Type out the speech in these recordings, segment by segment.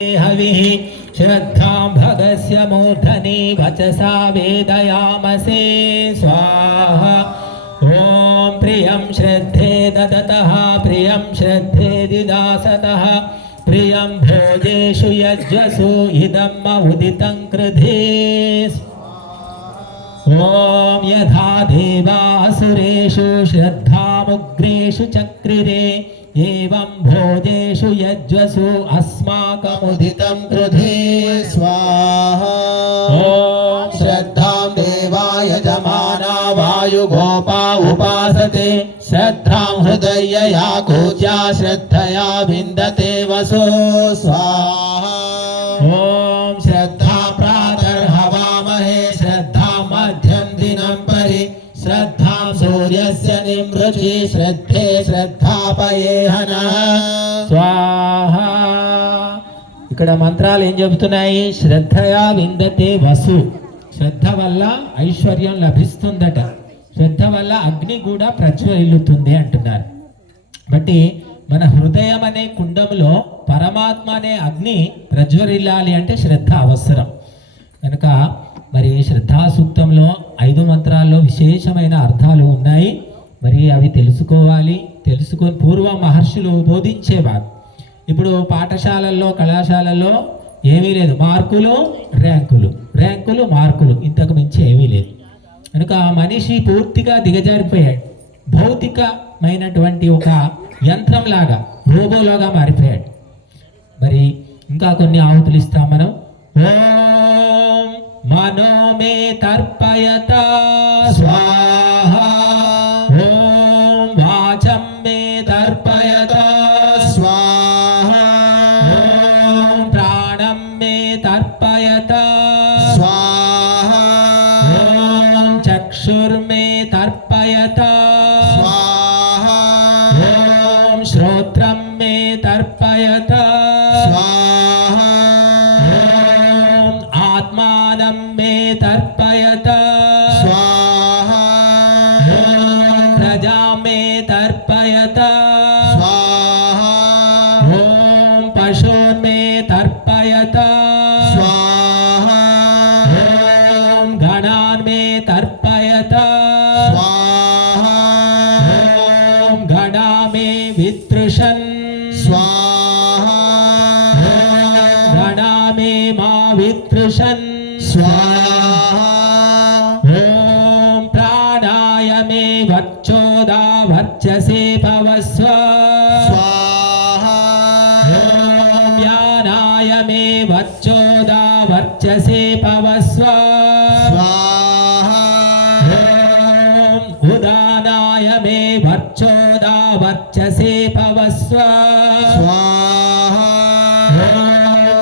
हविः श्रद्धां भगस्य मूर्धनि वचसा वेदयामसे स्वाहा। ॐ प्रियं श्रद्धे ददतः प्रियं श्रद्धे दिदासतः प्रियं भोजेषु यज्ञसु इदम् उदितं कृधे। ॐ यथा देवासुरेषु श्रद्धामुग्रेषु चक्रिरे एवं भोजेषु यज्ञसु अस्माकमुदितं कृधे स्वाहा। ॐ श्रद्धां देवाय जमाना वायुगोपा उपासते श्रद्धां हृदयया कूज्या श्रद्धया विन्दते वसो स्वाहा। ॐ श्रद्धा प्रातर्हवामहे श्रद्धा मध्यं दिनं परि श्रद्धां सूर्यस्य निमृचि श्रद्धे श्रद्धापయేహనః స్వాహా। ఇక్కడ మంత్రాలు ఏం చెబుతున్నాయి? శ్రద్ధయా విందతే వసు, శ్రద్ధ వల్ల ఐశ్వర్యం లభిస్తుందట, శ్రద్ధ వల్ల అగ్ని కూడా ప్రజ్వలిల్లుతుంది అంటున్నారు. బట్టి మన హృదయం అనే కుండంలో పరమాత్మ అనే అగ్ని ప్రజ్వలిల్లాలి అంటే శ్రద్ధ అవసరం కనుక మరి శ్రద్ధా సూక్తంలో 5 మంత్రాల్లో విశేషమైన అర్థాలు ఉన్నాయి. మరి అవి తెలుసుకోవాలి. తెలుసుకొని పూర్వ మహర్షులు బోధించేవారు. ఇప్పుడు పాఠశాలల్లో కళాశాలల్లో ఏమీ లేదు, మార్కులు ర్యాంకులు, ర్యాంకులు మార్కులు, ఇంతకు మించి ఏమీ లేదు. కనుక మనిషి పూర్తిగా దిగజారిపోయాడు, భౌతికమైనటువంటి ఒక యంత్రంలాగా రోబోలాగా మారిపోయాడు. మరి ఇంకా కొన్ని ఆహుతులు ఇస్తాం మనం. ఓం మనో మే తర్పయత స్వాహా, ఓం వాచం మే తర్పయత స్వాహా, ఓం ప్రాణం మే తర్పయత స్వాహా, ఓం చక్షుర్మే తర్పయత స్వాహా, ఓం శ్రోత్రం మే తర్పయత స్వాహా, ఓం ఆత్మానం మే తర్పయత స్వాహా, ఓం ప్రజా మే తర్పయత స్వాహా, ఓం పశూన్ మే తర్పయత స్వాహా, ఓం గణాన్ మే తర్పయత స్వాహా, ఓం గణా మే వితృషన్ స్వాహా, ఓం గణా మే మా వితృషన్ స్వాహా, ఓం ప్రాణాయ మే వర్చోదా వర్చసే భవస్వ స్వాహా, ఓం వ్యానాయ మే వర్చోదా వర్చసే భవస్వ స్వాహా, ఓం ఉదానాయ మే వర్చోదా వర్చసే భవస్వ స్వాహా, ఓం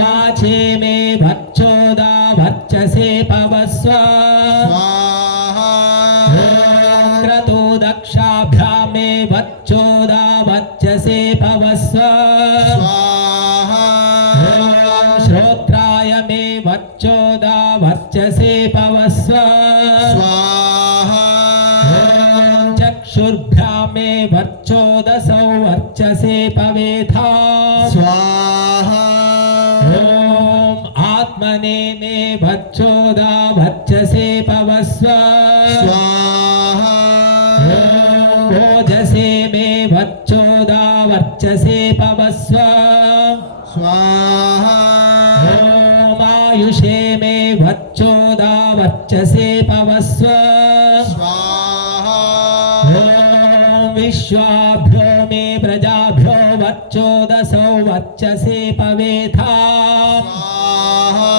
వాచే మే వర్చోదా వర్చసే భవస్వ స్వాహా, ఓం క్రతు దక్షాభ్యాం మే వర్చోదా వర్చసే భవస్వ స్వాహా, ఓం శ్రోత్రాయ మే వర్చోదా వర్చసే భవస్వ స్వాహా, ఓం చక్షుర్భ్యాం మే వర్చోదసౌ వర్చసే భవేథా స్వాహా, ఓం ఆత్మనే మే వర్చోదా వర్చసే భవస్వ స్వాహా, ఓం ఓజసే మే వర్చోదా వర్చసే భవస్వ స్వాహా, ఓం ఆయుషే మే వర్చోదా వర్చసే భవస్వ స్వాహా, ఓం విశ్వాభ్యో మే ప్రజాభ్యో వర్చోదసౌ వర్చసే భవేథా స్వాహా,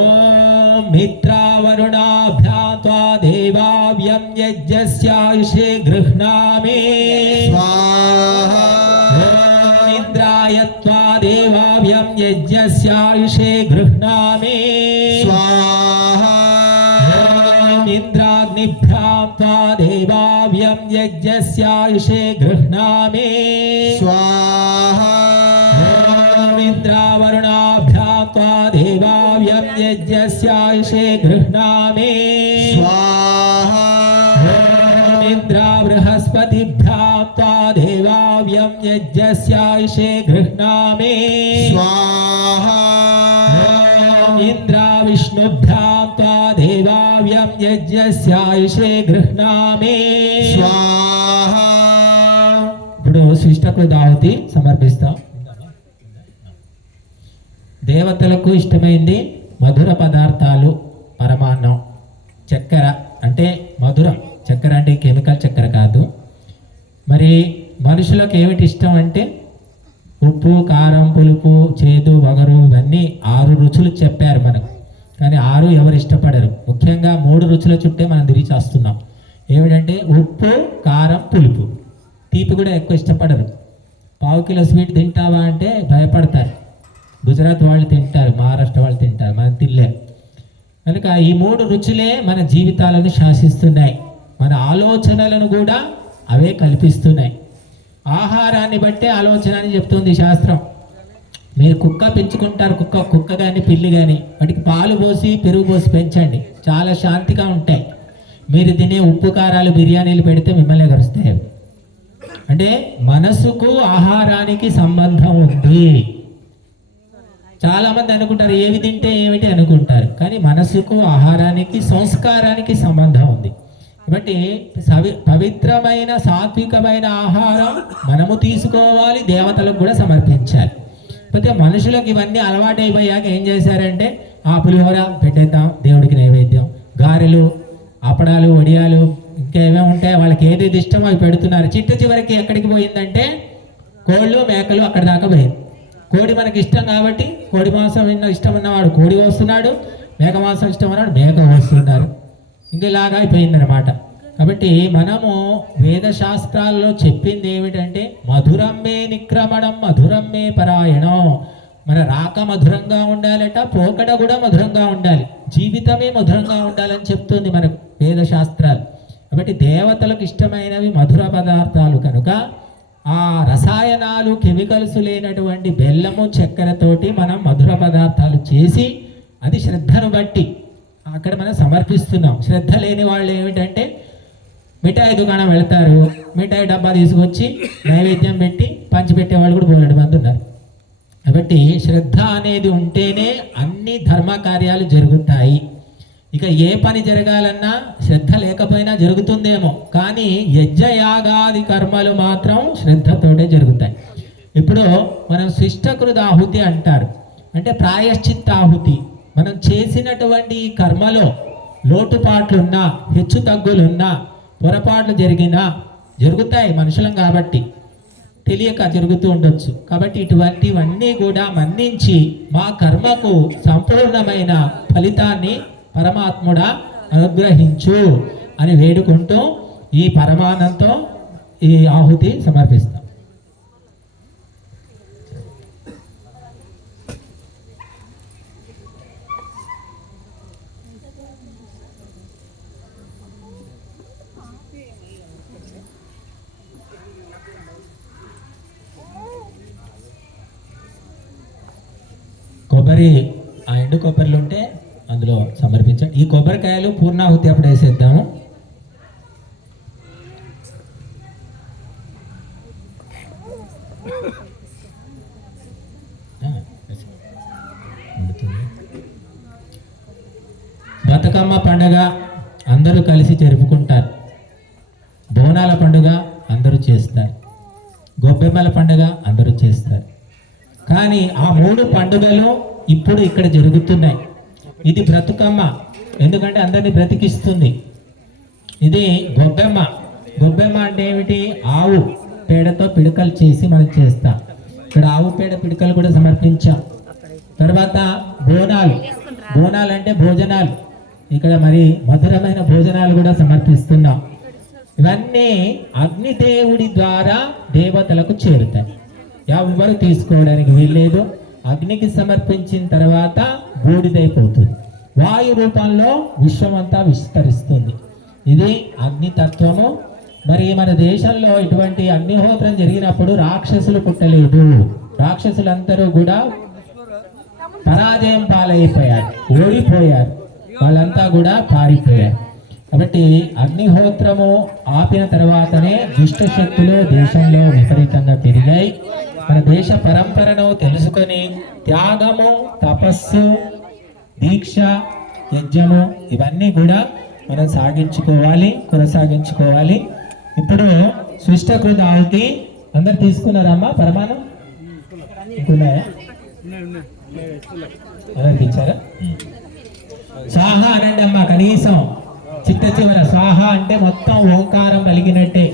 ఓం మిత్రావరుణాభ్యాం త్వా దేవావ్యం యజ్ఞస్యాయుషే గృహ్ణామి స్వాహా, ఓం ఇంద్రాయ త్వా దేవావ్యం యజ్ఞస్యాయుషే గృహ్ణామి స్వాహా, ఓం ఇంద్రాగ్నిభ్యాం త్వా దేవావ్యం యజ్ఞస్యాయుషే గృహ్ణామి స్వాహా, ఓం ఇంద్రావరుణాభ్యాం త్వా దేవావ్యం యజ్ఞస్యాయుషే గృహ్ణామి స్వాహా, ఓం ఇంద్రా బృహస్పతిభ్యాం త్వా దేవావ్యం దేవావ్యం యజ్ఞస్యాయుషే గృహ్ణామి స్వాహా ఇంద్రా విష్ణుభ్యాం త్వా దేవావ్యం యజ్ఞస్యాయుషే గృహ్ణామి స్వాహా. ఇప్పుడు శిష్టకృదాహుతి సమర్పిస్తాం. దేవతలకు ఇష్టమైంది మధుర పదార్థాలు, పరమాన్నం, చక్కెర అంటే మధురం. చక్కెర అంటే కెమికల్ చక్కెర కాదు. మరి మనుషులకు ఏమిటి ఇష్టం అంటే ఉప్పు, కారం, పులుపు, చేదు, వగరు, ఇవన్నీ 6 రుచులు చెప్పారు మనకు. కానీ 6 ఎవరు ఇష్టపడరు. ముఖ్యంగా 3 రుచుల చుట్టే మనం తిరిగి చేస్తున్నాం. ఏమిటంటే ఉప్పు, కారం, పులుపు. తీపి కూడా ఎక్కువ ఇష్టపడరు. 1/2 కిలో స్వీట్ తింటావా అంటే భయపడతారు. గుజరాత్ వాళ్ళు తింటారు, మహారాష్ట్ర వాళ్ళు తింటారు, మనం తినలేం. కనుక ఈ 3 రుచులే మన జీవితాలను శాసిస్తున్నాయి. మన ఆలోచనలను కూడా అవే కల్పిస్తున్నాయి. ఆహారాన్ని బట్టే ఆలోచన అని చెప్తుంది శాస్త్రం. మీరు కుక్క పెంచుకుంటారు, కుక్క కానీ పిల్లి కానీ, వాటికి పాలు పోసి పెరుగు పోసి పెంచండి, చాలా శాంతిగా ఉంటాయి. మీరు తినే ఉప్పు కారాలు బిర్యానీలు పెడితే మిమ్మల్ని కరుస్తాయి. అంటే మనసుకు ఆహారానికి సంబంధం ఉంది. చాలా మంది అనుకుంటారు ఏవి తింటే ఏమిటి అనుకుంటారు, కానీ మనసుకు ఆహారానికి సంస్కారానికి సంబంధం ఉంది. కాబట్టి పవిత్రమైన సాత్వికమైన ఆహారం మనము తీసుకోవాలి, దేవతలకు కూడా సమర్పించాలి. అయితే మనుషులకు ఇవన్నీ అలవాటైపోయాక ఏం చేశారంటే ఆ పులిహోర పెట్టేద్దాం దేవుడికి నైవేద్యం, గారెలు, అప్పడాలు, వడియాలు, ఇంకా ఏమేమి ఉంటాయి వాళ్ళకి ఏది ఇష్టమో అవి పెడుతున్నారు. చివరికి ఎక్కడికి పోయిందంటే కోళ్ళు, మేకలు అక్కడ దాకా పోయింది. కోడి మనకి ఇష్టం కాబట్టి కోడి మాంసం ఇష్టం ఉన్నవాడు కోడి వస్తున్నాడు, మేక మాంసం ఇష్టం ఉన్నవాడు మేక వస్తున్నారు. ఇంకా ఇలాగా అయిపోయిందనమాట. కాబట్టి మనము వేద శాస్త్రాల్లో చెప్పింది ఏమిటంటే మధురమ్మే నిక్రమణం మధురమ్మే పరాయణం. మన రాక మధురంగా ఉండాలట, పోకడ కూడా మధురంగా ఉండాలి, జీవితమే మధురంగా ఉండాలని చెప్తుంది మనకు వేద శాస్త్రాలు. కాబట్టి దేవతలకు ఇష్టమైనవి మధుర పదార్థాలు కనుక ఆ రసాయనాలు, కెమికల్స్ లేనటువంటి బెల్లము, చక్కెరతోటి మనం మధుర పదార్థాలు చేసి అది శ్రద్ధను బట్టి అక్కడ మనం సమర్పిస్తున్నాం. శ్రద్ధ లేని వాళ్ళు ఏమిటంటే మిఠాయి దుకాణం వెళ్తారు, మిఠాయి డబ్బా తీసుకొచ్చి నైవేద్యం పెట్టి పంచిపెట్టే వాళ్ళు కూడా బోలెడు మంది ఉన్నారు. కాబట్టి శ్రద్ధ అనేది ఉంటేనే అన్ని ధర్మ కార్యాలు జరుగుతాయి. ఇక ఏ పని జరగాలన్నా శ్రద్ధ లేకపోయినా జరుగుతుందేమో, కానీ యజ్ఞయాగాది కర్మలు మాత్రం శ్రద్ధతోటే జరుగుతాయి. ఇప్పుడు మనం శిష్టకృదాహుతి అంటారు, అంటే ప్రాయశ్చిత్తాహుతి. మనం చేసినటువంటి ఈ కర్మలో లోటుపాట్లున్నా, హెచ్చు తగ్గులున్నా, పొరపాట్లు జరిగినా జరుగుతాయి, మనుషులం కాబట్టి తెలియక జరుగుతూ ఉండొచ్చు. కాబట్టి ఇటువంటివన్నీ కూడా మన్నించి మా కర్మకు సంపూర్ణమైన ఫలితాన్ని పరమాత్ముడా అనుగ్రహించు అని వేడుకుంటూ ఈ పరమానంతో ఈ ఆహుతి సమర్పిస్తాం. కొబ్బరి, ఆ ఎండు కొబ్బరిలు ఉంటే అందులో సమర్పించండి. ఈ కొబ్బరికాయలు పూర్ణాహుతి అప్పుడు వేసేద్దాము. బతుకమ్మ పండుగ అందరూ కలిసి జరుపుకుంటారు, బోనాల పండుగ అందరూ చేస్తారు, గొబ్బెమ్మల పండుగ అందరూ చేస్తారు. కానీ ఆ 3 పండుగలు ఇప్పుడు ఇక్కడ జరుగుతున్నాయి. ఇది బ్రతుకమ్మ, ఎందుకంటే అందరినీ బ్రతికిస్తుంది. ఇది గొబ్బెమ్మ. గొబ్బెమ్మ అంటే ఏమిటి? ఆవు పేడతో పిడకలు చేసి మనం చేస్తాం. ఇక్కడ ఆవు పేడ పిడకలు కూడా సమర్పించాం. తర్వాత బోనాలు. బోనాలు అంటే భోజనాలు. ఇక్కడ మరి మధురమైన భోజనాలు కూడా సమర్పిస్తున్నాం. ఇవన్నీ అగ్నిదేవుడి ద్వారా దేవతలకు చేరుతాయి, ఎవరు తీసుకోవడానికి వీల్లేదు. అగ్నికి సమర్పించిన తర్వాత బూడిదైపోతుంది, వాయు రూపంలో విశ్వమంతా విస్తరిస్తుంది. ఇది అగ్నితత్వము. మరి మన దేశంలో ఇటువంటి అగ్నిహోత్రం జరిగినప్పుడు రాక్షసులు పుట్టలేదు, రాక్షసులందరూ కూడా పరాజయం పాలైపోయారు, ఓడిపోయారు, వాళ్ళంతా కూడా పారిపోయారు. కాబట్టి అగ్నిహోత్రము ఆపిన తర్వాతనే దుష్ట శక్తులు దేశంలో విపరీతంగా పెరిగాయి. మన దేశ పరంపరను తెలుసుకొని త్యాగము, తపస్సు, దీక్ష, యజ్ఞము ఇవన్నీ కూడా మనం కొనసాగించుకోవాలి. ఇప్పుడు సృష్టకృత ఆహుతి అందరు తీసుకున్నారమ్మా? పరమాణం ఇంకున్నాయా? అందరికి ఇచ్చారా? స్వాహ అనండి అమ్మా. కనీసం చిట్ట చివర స్వాహ అంటే మొత్తం ఓంకారం కలిగినట్టే.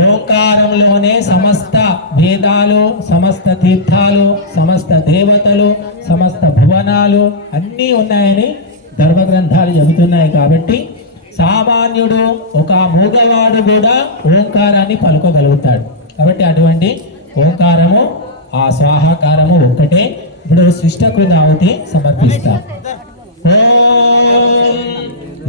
ఓంకారంలోనే సమస్త వేదాలు, సమస్త తీర్థాలు, సమస్త దేవతలు, సమస్త భువనాలు అన్నీ ఉన్నాయని ధర్మ గ్రంథాలు చెబుతున్నాయి. కాబట్టి సామాన్యుడు, ఒక మూగవాడు కూడా ఓంకారాన్ని పలుకోగలుగుతాడు. కాబట్టి అటువంటి ఓంకారము, ఆ స్వాహాకారము ఒక్కటే. ఇప్పుడు సృష్టకృత ఆహుతి సమర్పిస్తాం. ఓం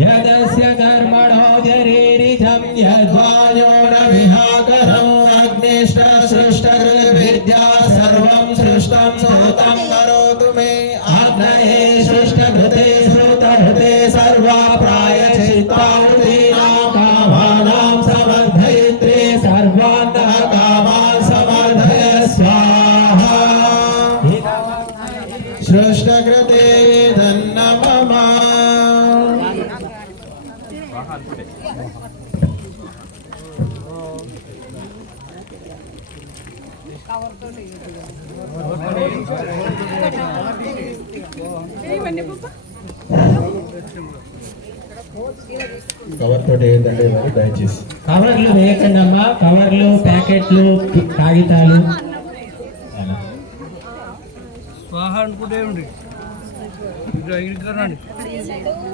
యదస్య కర్మణో జరీరిజం యద్వాయో న విహాకరం అగ్నిష్ట సృష్టకృద్విద్యా సర్వం సృష్టం సూతం కరోతు మే ఆగ్నయే సృష్టకృతే సృతహృతే సర్వా ప్రాయచిత్తాహుతీనా కామానాం సమర్థయిత్రే సర్వాన్నః కామాన్ సమర్థయ స్వాహా. సృష్టకృతే ధన్నమమ. కవర్ తోటి ఏంటంటే దయచేసి కవర్లు వేయకండి అమ్మా. కవర్లు, ప్యాకెట్లు, కాగితాలు స్వాహ అనుకుంటే ఉండి